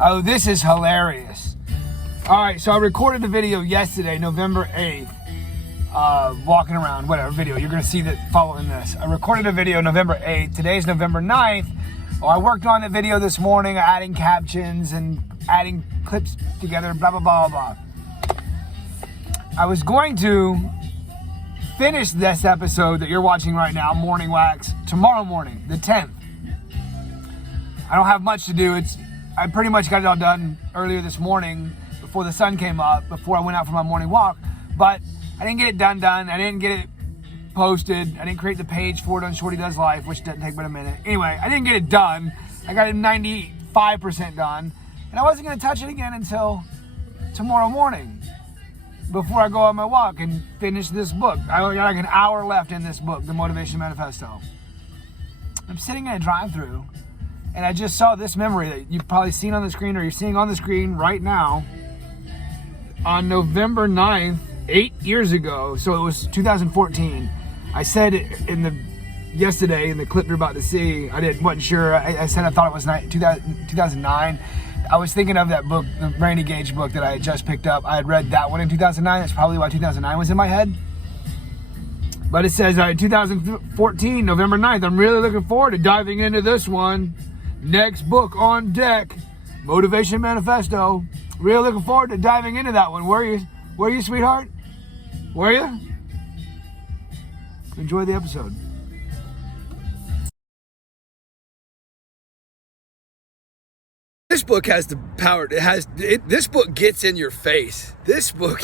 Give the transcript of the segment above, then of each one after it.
Oh, this is hilarious. All right, so I recorded the video yesterday, November 8th. Walking around, whatever video. You're going to see that following this. I recorded a video November 8th. Today's November 9th. Well, I worked on the video this morning, adding captions and adding clips together, blah, blah, blah, blah. I was going to finish this episode that you're watching right now, Morning Wax, tomorrow morning, the 10th. I don't have much to do. I pretty much got it all done earlier this morning before the sun came up, before I went out for my morning walk. But I didn't get it done. I didn't get it posted. I didn't create the page for it on Shorty Does Life, which doesn't take but a minute. Anyway, I didn't get it done. I got it 95% done. And I wasn't going to touch it again until tomorrow morning before I go on my walk and finish this book. I only got like an hour left in this book, The Motivation Manifesto. I'm sitting in a drive-thru and I just saw this memory that you've probably seen on the screen, or you're seeing on the screen right now. On November 9th, 8 years ago, so it was 2014. I said yesterday in the clip you're about to see, wasn't sure. I said I thought it was 2009. I was thinking of that book, the Randy Gage book that I had just picked up. I had read that one in 2009. That's probably why 2009 was in my head. But it says 2014, November 9th. I'm really looking forward to diving into this one. Next book on deck, Motivation Manifesto. Really looking forward to diving into that one. Were you, sweetheart? Were you? Enjoy the episode. This book has the power. This book gets in your face. This book,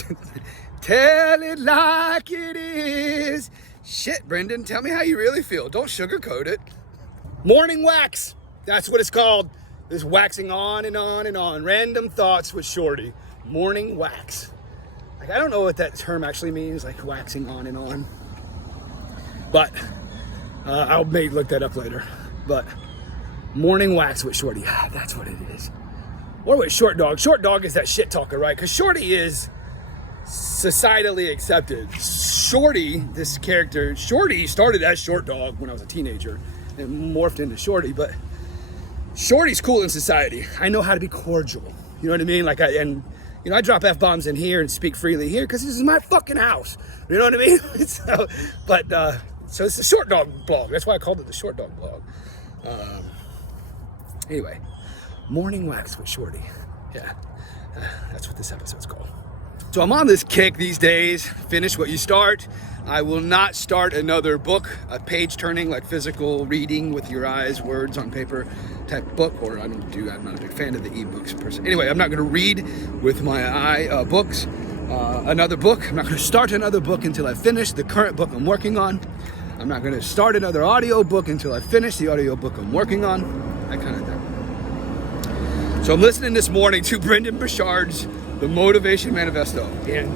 tell it like it is. Shit, Brendan, tell me how you really feel. Don't sugarcoat it. Morning wax. That's what it's called. This waxing on and on and on. Random thoughts with Shorty. Morning wax. Like, I don't know what that term actually means, like waxing on and on. But I may look that up later. But morning wax with Shorty. That's what it is. Or with Short Dog. Short Dog is that shit talker, right? Because Shorty is societally accepted. Shorty, this character, Shorty started as Short Dog when I was a teenager and morphed into Shorty. But Shorty's cool in society. I know how to be cordial. You know what I mean? Like, I drop F-bombs in here and speak freely here because this is my fucking house. You know what I mean? So it's the Short Dog blog. That's why I called it the Short Dog blog. Anyway, Morning Wax with Shorty. Yeah, that's what this episode's called. So I'm on this kick these days. Finish what you start. I will not start another book, a page turning, like physical reading with your eyes, words on paper type book, or I'm not a big fan of the ebooks person. Anyway, I'm not going to read with my eye books. Another book. I'm not going to start another book until I finish the current book I'm working on. I'm not going to start another audio book until I finish the audio book I'm working on. That kind of thing. So I'm listening this morning to Brendon Burchard's The Motivation Manifesto, and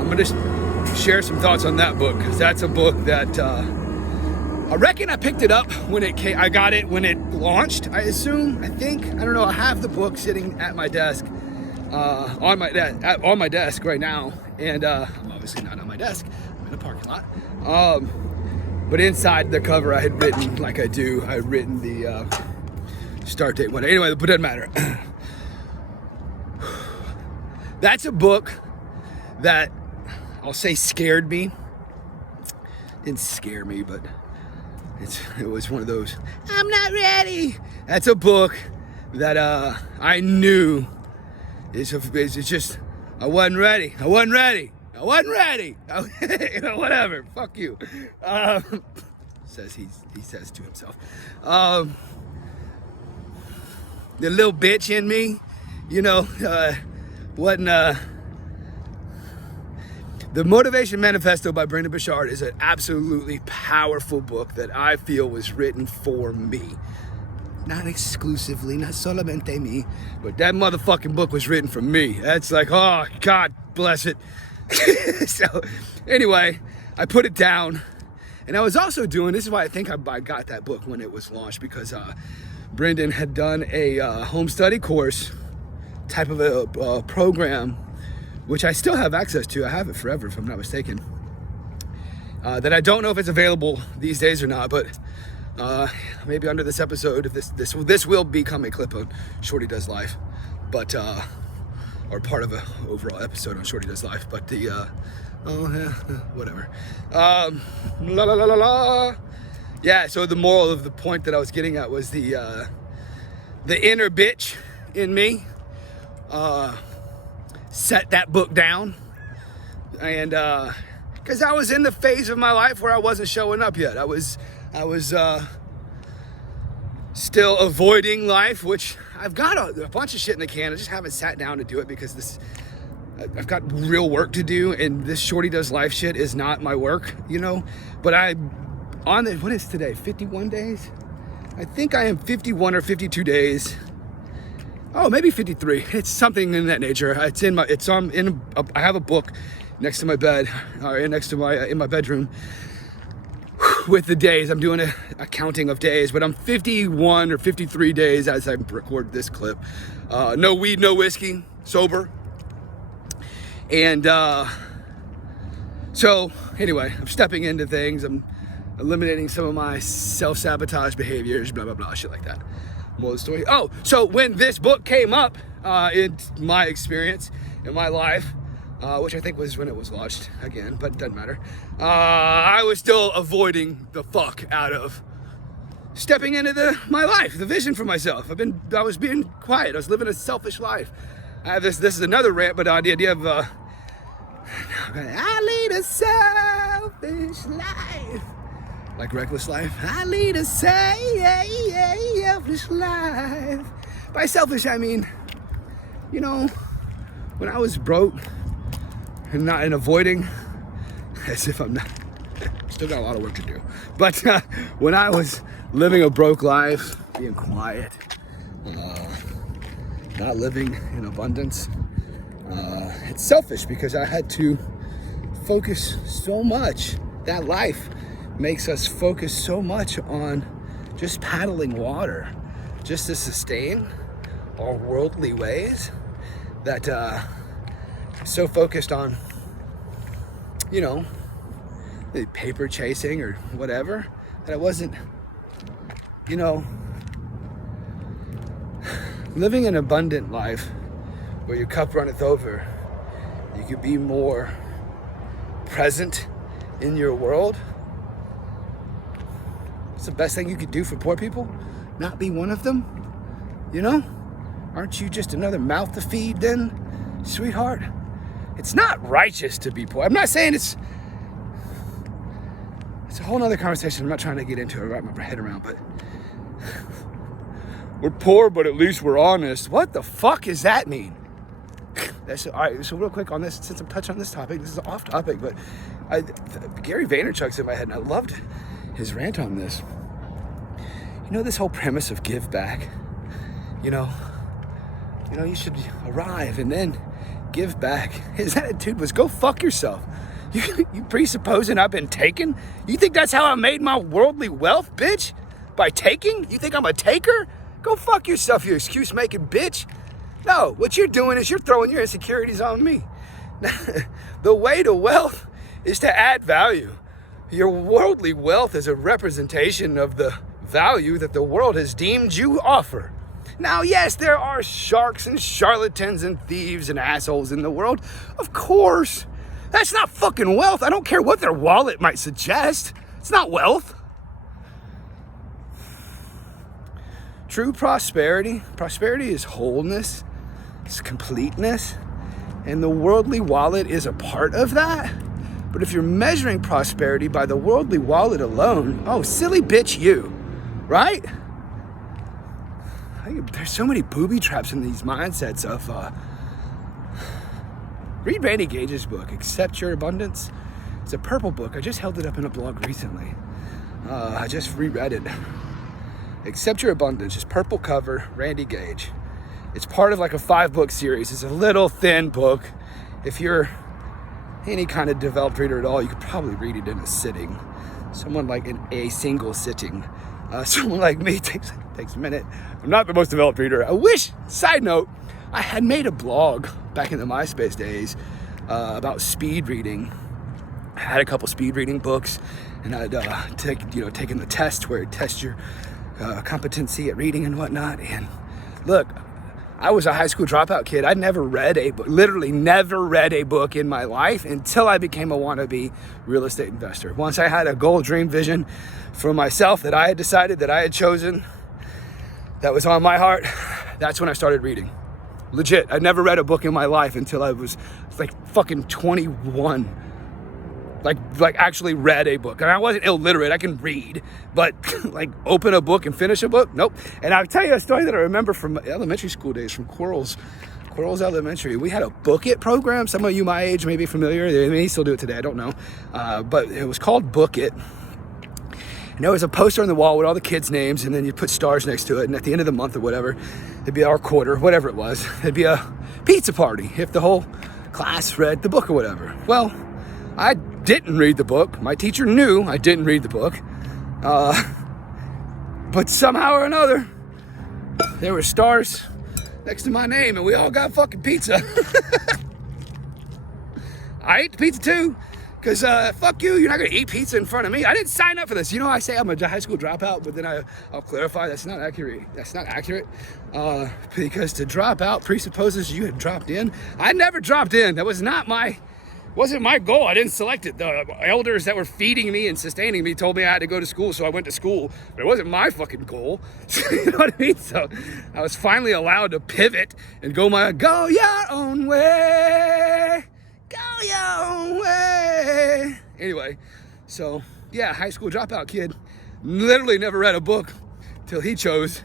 I'm going to share some thoughts on that book, because that's a book that I reckon I picked it up when it came. I got it when it launched, I assume. I don't know. I have the book sitting at my desk, on my desk right now, and I'm obviously not on my desk. I'm in a parking lot. But inside the cover, I had written, like I do, I had written the start date one. Anyway, but it doesn't matter. That's a book that I'll say scared me. Didn't scare me, but it was one of those, I'm not ready. That's a book that I knew it's just, I wasn't ready. You know, whatever. Fuck you. He says to himself. The little bitch in me, you know, wasn't. The Motivation Manifesto by Brendon Burchard is an absolutely powerful book that I feel was written for me. Not exclusively, not solamente me, but that motherfucking book was written for me. That's like, oh, God bless it. So, anyway, I put it down. And I was also doing, this is why I think I got that book when it was launched, because Brendon had done a home study course type of a program, which I still have access to. I have it forever, if I'm not mistaken. That I don't know if it's available these days or not, but Maybe under this episode, if this will become a clip on Shorty Does Life, but or part of an overall episode on Shorty Does Life. But the whatever. La la la la la. Yeah. So the moral of the point that I was getting at was the inner bitch in me set that book down, and because I was in the phase of my life where I wasn't showing up yet. I was still avoiding life, which I've got a bunch of shit in the can. I just haven't sat down to do it because I've got real work to do, and this Shorty Does Life shit is not my work, you know. But what is today? 51 days? I think I am 51 or 52 days. Oh, maybe 53. It's something in that nature. I have a book next to my bed, or in my bedroom with the days. I'm doing a counting of days, but I'm 51 or 53 days as I record this clip. No weed, no whiskey, sober. And so anyway, I'm stepping into things. I'm eliminating some of my self-sabotage behaviors, blah, blah, blah, shit like that. More the story. Oh, so when this book came up, in my experience, in my life, which I think was when it was launched again, but it doesn't matter. I was still avoiding the fuck out of stepping into my life, the vision for myself. I was being quiet. I was living a selfish life. I have this is another rant, but the idea of, I lead a selfish life. Like Reckless Life. I lead a selfish life. By selfish, I mean, you know, when I was broke and avoiding, as if I'm not, still got a lot of work to do. But when I was living a broke life, being quiet, not living in abundance, it's selfish because I had to focus so much. That life makes us focus so much on just paddling water, just to sustain our worldly ways, that I'm so focused on, you know, the paper chasing or whatever, that I wasn't, you know, living an abundant life where your cup runneth over. You could be more present in your world. It's the best thing you could do for poor people. Not be one of them, you know? Aren't you just another mouth to feed then, sweetheart? It's not righteous to be poor. I'm not saying it's a whole nother conversation. I'm not trying to get into it or wrap my head around, but we're poor, but at least we're honest. What the fuck does that mean? All right, so real quick on this, since I'm touching on this topic, this is off topic, but Gary Vaynerchuk's in my head, and I loved his rant on this. You know, this whole premise of give back, you know, you should arrive and then give back. His attitude was, go fuck yourself. You presupposing I've been taken? You think that's how I made my worldly wealth, bitch? By taking? You think I'm a taker? Go fuck yourself, you excuse making bitch. No, what you're doing is you're throwing your insecurities on me. The way to wealth is to add value. Your worldly wealth is a representation of the value that the world has deemed you offer. Now, yes, there are sharks and charlatans and thieves and assholes in the world. Of course. That's not fucking wealth. I don't care what their wallet might suggest. It's not wealth. True prosperity is wholeness, it's completeness, and the worldly wallet is a part of that. But if you're measuring prosperity by the worldly wallet alone, oh, silly bitch you, right? There's so many booby traps in these mindsets of, read Randy Gage's book, Accept Your Abundance. It's a purple book. I just held it up in a blog recently. I just reread it. Accept Your Abundance, just purple cover, Randy Gage. It's part of like a 5-book series. It's a little thin book. If you're any kind of developed reader at all, you could probably read it in a sitting. Someone like in a single sitting. Someone like me takes a minute. I'm not the most developed reader. I wish, side note, I had made a blog back in the MySpace days about speed reading. I had a couple speed reading books, and I'd taken the test where it tests your competency at reading and whatnot. And look, I was a high school dropout kid. I'd never read a book, literally never read a book in my life until I became a wannabe real estate investor. Once I had a goal, dream, vision for myself that I had decided that I had chosen, that was on my heart, that's when I started reading. Legit, I'd never read a book in my life until I was like fucking 21. Like actually read a book. And I wasn't illiterate, I can read, but like open a book and finish a book, nope. And I'll tell you a story that I remember from elementary school days, from Quarles Elementary. We had a Book It program. Some of you my age may be familiar. They may still do it today, I don't know. But it was called Book It. And there was a poster on the wall with all the kids' names, and then you put stars next to it. And at the end of the month or whatever, it'd be our quarter, whatever it was, it'd be a pizza party if the whole class read the book or whatever. Well, I didn't read the book. My teacher knew I didn't read the book. But somehow or another, there were stars next to my name, and we all got fucking pizza. I ate the pizza too, because fuck you, you're not gonna eat pizza in front of me. I didn't sign up for this. You know, I say I'm a high school dropout, but then I'll clarify that's not accurate. That's not accurate, because to drop out presupposes you had dropped in. I never dropped in. That wasn't my goal. I didn't select it. The elders that were feeding me and sustaining me told me I had to go to school, so I went to school. But it wasn't my fucking goal. You know what I mean? So I was finally allowed to pivot and go your own way. Go your own way. Anyway, so yeah, high school dropout kid. Literally never read a book till he chose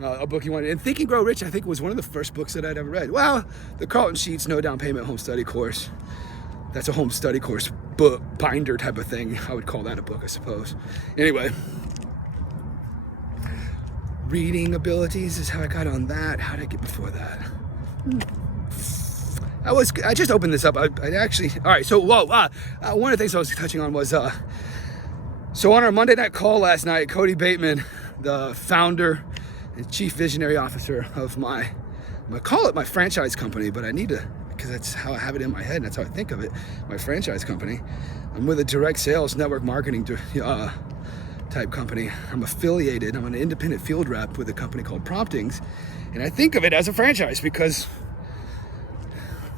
a book he wanted. And Think and Grow Rich, I think, was one of the first books that I'd ever read. Well, the Carlton Sheets No Down Payment Home Study Course. That's a home study course book, binder type of thing. I would call that a book, I suppose. Anyway, reading abilities is how I got on that. How did I get before that? I just opened this up. I actually, all right, so one of the things I was touching on was, so on our Monday night call last night, Cody Bateman, the founder and chief visionary officer of I'm gonna call it my franchise company, but I need to, because that's how I have it in my head, and that's how I think of it, my franchise company. I'm with a direct sales network marketing type company. I'm affiliated, I'm an independent field rep with a company called Promptings, and I think of it as a franchise because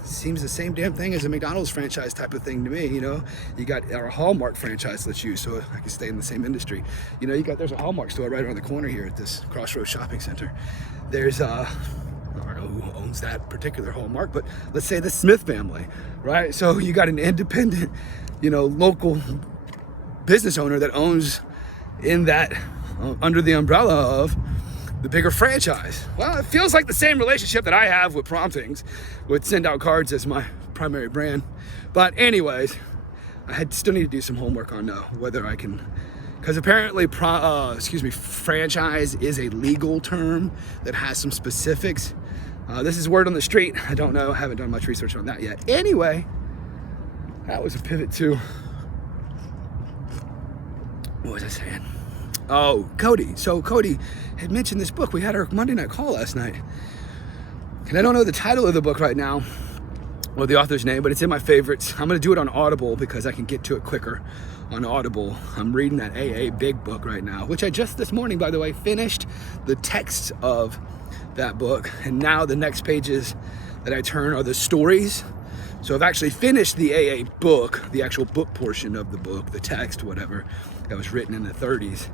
it seems the same damn thing as a McDonald's franchise type of thing to me, you know? You got our Hallmark franchise, let's use, so I can stay in the same industry. You know, there's a Hallmark store right around the corner here at this Crossroads Shopping Center. There's I don't know who owns that particular Hallmark, but let's say the Smith family, right? So you got an independent, local business owner that owns in that, under the umbrella of the bigger franchise. Well, it feels like the same relationship that I have with Promptings, with Send Out Cards as my primary brand. But anyways, I still need to do some homework on whether I can, because apparently, franchise is a legal term that has some specifics. This is word on the street. I don't know. I haven't done much research on that yet. Anyway, that was a pivot to, what was I saying? Oh, Cody. So Cody had mentioned this book. We had our Monday night call last night. And I don't know the title of the book right now, or the author's name, but it's in my favorites. I'm going to do it on Audible because I can get to it quicker on Audible. I'm reading that AA Big book right now, which I just this morning, by the way, finished the text of that book. And now the next pages that I turn are the stories. So I've actually finished the AA book, the actual book portion of the book, the text, whatever, that was written in the 30s.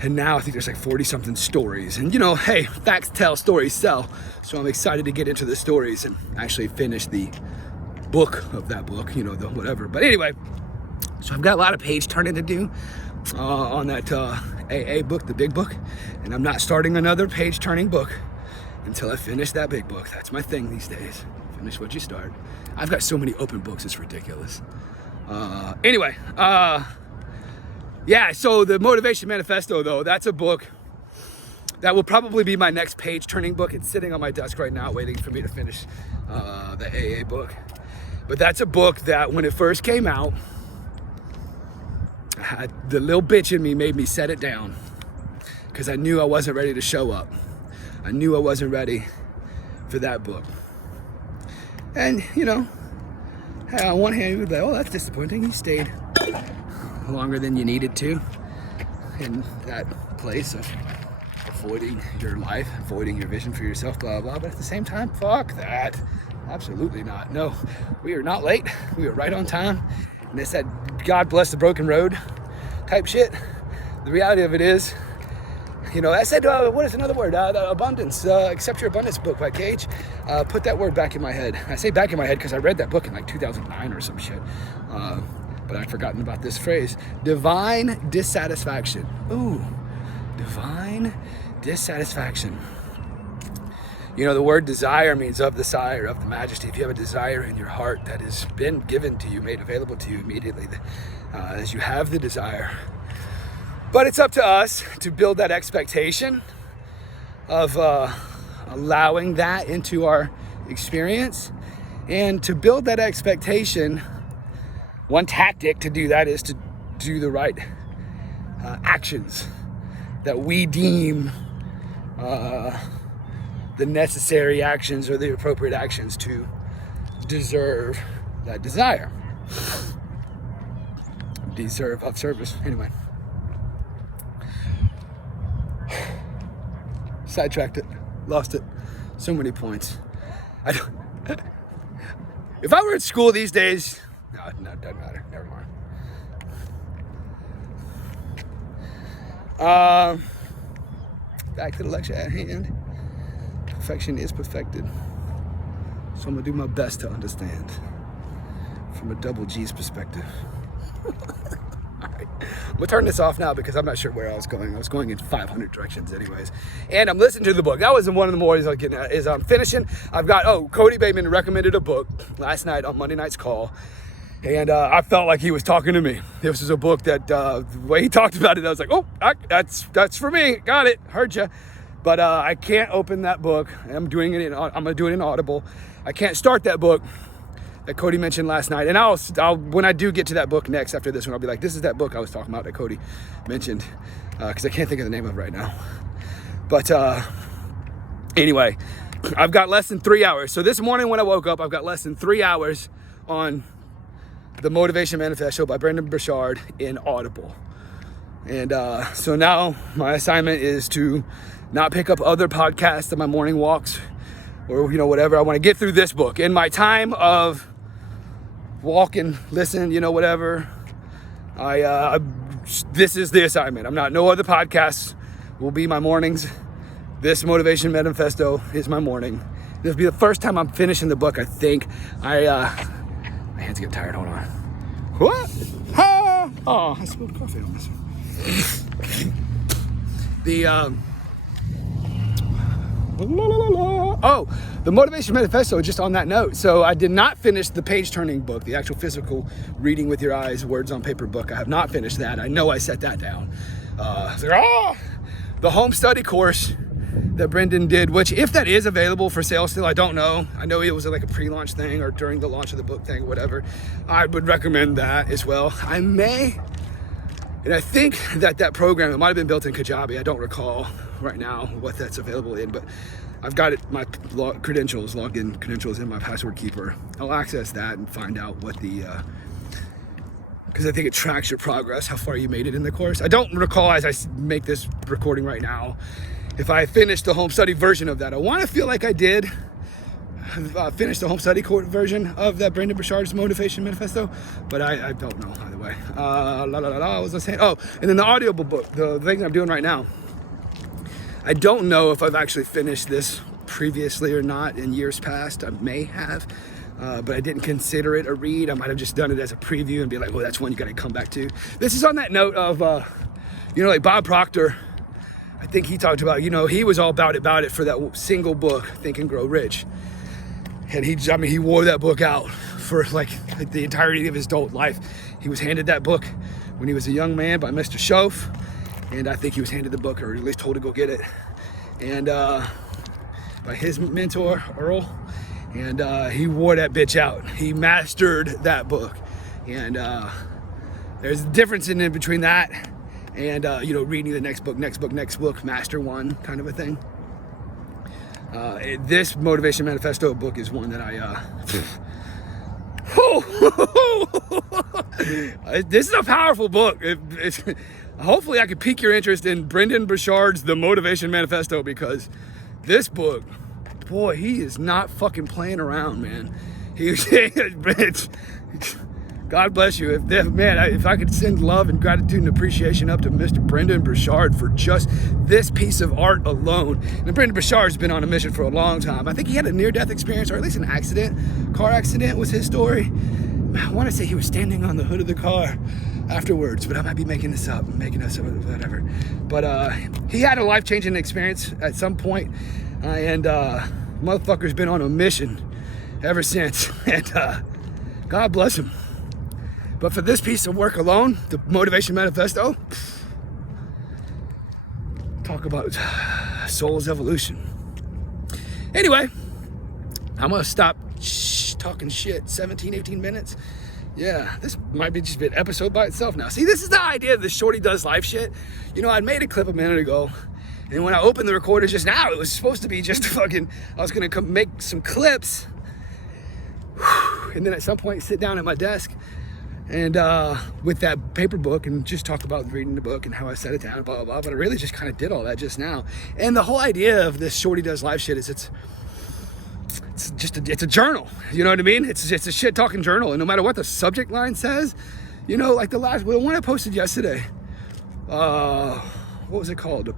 And now I think there's like 40 something stories. And hey, facts tell, stories sell. So I'm excited to get into the stories and actually finish the book of that book, the whatever. But anyway, so I've got a lot of page turning to do on that AA book, the big book. And I'm not starting another page turning book until I finish that big book. That's my thing these days. Finish what you start. I've got so many open books, it's ridiculous. Anyway, yeah, so the Motivation Manifesto, though, that's a book that will probably be my next page-turning book. It's sitting on my desk right now waiting for me to finish the AA book. But that's a book that when it first came out, the little bitch in me made me set it down because I knew I wasn't ready to show up. I knew I wasn't ready for that book. And, On one hand, you would be like, oh, that's disappointing. You stayed longer than you needed to in that place of avoiding your life, avoiding your vision for yourself, blah, blah. But at the same time, fuck that. Absolutely not. No, we are not late. We are right on time. And it's that God bless the broken road type shit. The reality of it is, you know, I said, what is another word? Abundance, Accept Your Abundance book by Cage. Put that word back in my head. I say back in my head because I read that book in like 2009 or some shit. But I'd forgotten about this phrase. Divine dissatisfaction. Ooh, divine dissatisfaction. You know, the word desire means of the sire, of the majesty. If you have a desire in your heart that has been given to you, made available to you immediately, as you have the desire. But it's up to us to build that expectation of allowing that into our experience. And to build that expectation, one tactic to do that is to do the right actions that we deem the necessary actions or the appropriate actions to deserve that desire. Deserve of service. Anyway. Sidetracked it. Lost it. So many points. If I were at school these days, no, it doesn't matter. Never mind. Back to the lecture at hand. Perfection is perfected. So I'm gonna do my best to understand from a double G's perspective. All right. I'm gonna turn this off now because I'm not sure where I was going. I was going in 500 directions anyways. And I'm listening to the book. That was one of the more is I'm finishing. I've got, Cody Bateman recommended a book last night on Monday Night's Call. And I felt like he was talking to me. This was a book that, the way he talked about it, I was like, that's for me. Got it. Heard ya. But I can't open that book. I'm gonna do it in Audible. I can't start that book that Cody mentioned last night. And I'll when I do get to that book next after this one, I'll be like, this is that book I was talking about that Cody mentioned. Because I can't think of the name of it right now. But anyway, I've got less than 3 hours. So this morning when I woke up, I've got less than 3 hours on The Motivation Manifesto by Brendon Burchard in Audible. And so now my assignment is to not pick up other podcasts on my morning walks or, whatever. I want to get through this book. In my time of walk and listen, whatever, this is the assignment. No other podcasts will be my mornings. This Motivation Manifesto is my morning. This will be the first time I'm finishing the book, I think. My hands get tired, hold on. What? Oh, I spilled coffee on this one. The Motivation Manifesto, just on that note. So I did not finish the page turning book, the actual physical reading with your eyes, words on paper book. I have not finished that. I know I set that down. The home study course that Brendon did, which if that is available for sale still, I don't know. I know it was like a pre-launch thing or during the launch of the book thing or whatever. I would recommend that as well. And I think that program, it might have been built in Kajabi. I don't recall right now what that's available in, but I've got it, my login credentials in my password keeper. I'll access that and find out what because I think it tracks your progress, how far you made it in the course. I don't recall as I make this recording right now, if I finished the home study version of that. I want to feel like I did finish the home study version of that Brendon Burchard's Motivation Manifesto, but I don't know either way. What was I saying? Oh, and then the audiobook book, the thing I'm doing right now. I don't know if I've actually finished this previously or not in years past. I may have, but I didn't consider it a read. I might have just done it as a preview and be like, that's one you got to come back to. This is on that note of, like Bob Proctor. I think he talked about, he was all about it for that single book, Think and Grow Rich. And he wore that book out for like the entirety of his adult life. He was handed that book when he was a young man by Mr. Shoaff. And I think he was handed the book, or at least told to go get it. And by his mentor, Earl. And he wore that bitch out. He mastered that book. And there's a difference in between that and, reading the next book, master one kind of a thing. This Motivation Manifesto book is one that This is a powerful book. Hopefully I can pique your interest in Brendon Burchard's The Motivation Manifesto, because this book, boy, he is not fucking playing around, man. God bless you. If I could send love and gratitude and appreciation up to Mr. Brendon Burchard for just this piece of art alone. And Brendon Burchard's been on a mission for a long time. I think he had a near-death experience, or at least an accident. Car accident was his story. I want to say he was standing on the hood of the car afterwards, but I might be making this up, whatever. But he had a life-changing experience at some point, and motherfucker's been on a mission ever since. And God bless him. But for this piece of work alone, the Motivation Manifesto, talk about soul's evolution. Anyway, I'm gonna stop talking shit. 17, 18 minutes. Yeah, this might be just an episode by itself now. See, this is the idea of the Shorty Does Life shit. You know, I made a clip a minute ago, and when I opened the recorder just now, it was supposed to be just I was gonna make some clips, and then at some point sit down at my desk and with that paper book and just talk about reading the book and how I set it down and blah, blah, blah. But I really just kind of did all that just now. And the whole idea of this Shorty Does Life shit is it's a journal. You know what I mean? It's a shit talking journal. And no matter what the subject line says, you know, like the one I posted yesterday, what was it called? A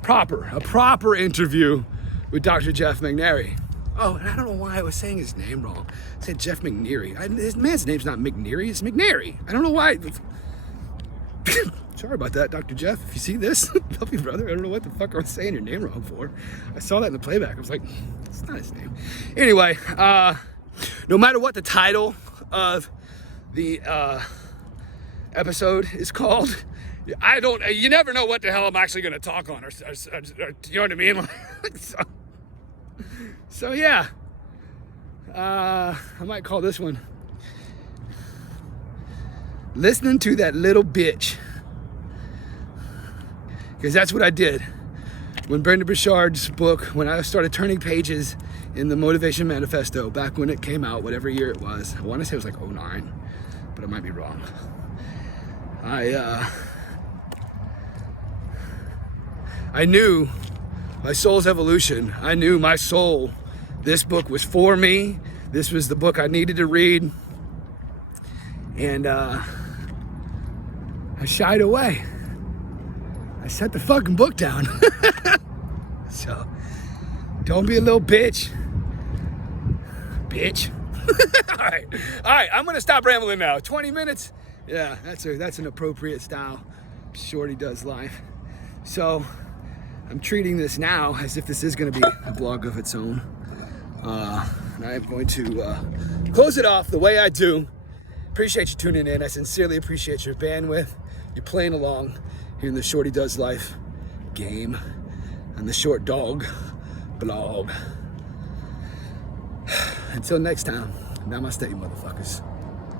proper interview with Dr. Jeff McNary. Oh, and I don't know why I was saying his name wrong. I said Jeff McNeary. His man's name's not McNeary, it's McNary. I don't know why. Sorry about that, Dr. Jeff. If you see this, love you, brother. I don't know what the fuck I was saying your name wrong for. I saw that in the playback. I was like, it's not his name. Anyway, no matter what the title of the episode is called, you never know what the hell I'm actually going to talk on, or you know what I mean? So yeah, I might call this one Listening to That Little Bitch, because that's what I did when Brendon Burchard's book, when I started turning pages in the Motivation Manifesto back when it came out, whatever year it was. I want to say it was like 09, but I might be wrong. I knew my soul's evolution. I knew my soul. This book was for me. This was the book I needed to read. And I shied away. I set the fucking book down. So, don't be a little bitch. Bitch. All right, I'm gonna stop rambling now. 20 minutes? Yeah, that's an appropriate style. Shorty Does Life. So, I'm treating this now as if this is gonna be a blog of its own. And I am going to close it off the way I do. Appreciate you tuning in. I sincerely appreciate your bandwidth. You're playing along here in the Shorty Does Life game on the Short Dog blog. Until next time, namaste, motherfuckers.